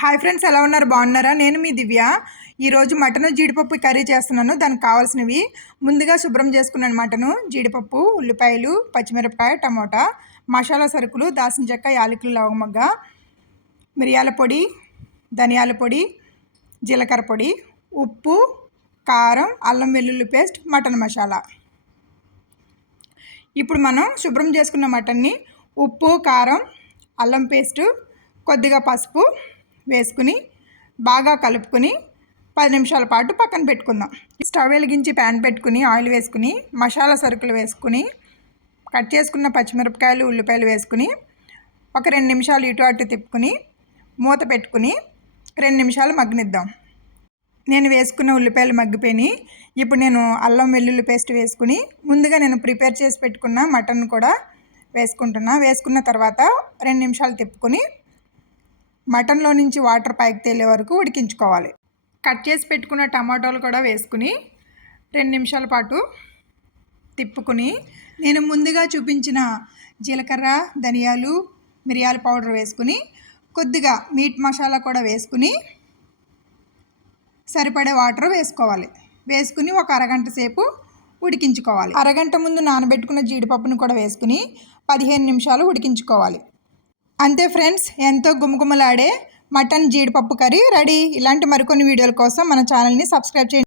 Hi friends, ఎలా ఉన్నారు? బాగున్నారా? నేను మీ దివ్య. ఈరోజు మటను జీడిపప్పు కర్రీ చేస్తున్నాను. దానికి కావాల్సినవి ముందుగా శుభ్రం చేసుకున్నాను. మటను, జీడిపప్పు, ఉల్లిపాయలు, పచ్చిమిరపకాయ, టమోటా, మసాలా సరుకులు, దాల్చిన చెక్క, యాలకులు, లవంగ, మిరియాల పొడి, ధనియాల పొడి, జీలకర్ర పొడి, ఉప్పు, కారం, అల్లం వెల్లుల్లి పేస్ట్, మటన్ మసాలా. ఇప్పుడు మనం శుభ్రం చేసుకున్న మటన్ని ఉప్పు, కారం, అల్లం పేస్టు, కొద్దిగా పసుపు వేసుకుని బాగా కలుపుకొని 10 నిమిషాల పాటు పక్కన పెట్టుకుందాం. స్టవ్ వెలిగించి ప్యాన్ పెట్టుకుని ఆయిల్ వేసుకుని మసాలా సరుకులు వేసుకుని కట్ చేసుకున్న పచ్చిమిరపకాయలు, ఉల్లిపాయలు వేసుకుని ఒక 2 నిమిషాలు ఇటు అటు తిప్పుకుని మూత పెట్టుకుని 2 నిమిషాలు మగ్గనిద్దాం. నేను వేసుకున్న ఉల్లిపాయలు మగ్గిపోయి ఇప్పుడు నేను అల్లం వెల్లుల్లి పేస్ట్ వేసుకుని ముందుగా నేను ప్రిపేర్ చేసి పెట్టుకున్న మటన్ కూడా వేసుకున్న తర్వాత 2 నిమిషాలు తిప్పుకొని మటన్లో నుంచి వాటర్ పైకి తేలే వరకు ఉడికించుకోవాలి. కట్ చేసి పెట్టుకున్న టమాటోలు కూడా వేసుకుని 2 నిమిషాల పాటు తిప్పుకుని నేను ముందుగా చూపించిన జీలకర్ర, ధనియాలు, మిరియాల పౌడర్ వేసుకుని కొద్దిగా మీట్ మసాలా కూడా వేసుకుని సరిపడే వాటర్ వేసుకోవాలి. వేసుకుని ఒక అరగంట సేపు ఉడికించుకోవాలి. అరగంట ముందు నానబెట్టుకున్న జీడిపప్పును కూడా వేసుకుని 15 నిమిషాలు ఉడికించుకోవాలి. అంతే ఫ్రెండ్స్, ఎంతో గుమగుమలాడే మటన్ జీడిపప్పు కర్రీ రెడీ. ఇలాంటి మరికొన్ని వీడియోల కోసం మన ఛానల్ని సబ్స్క్రైబ్ చేయండి.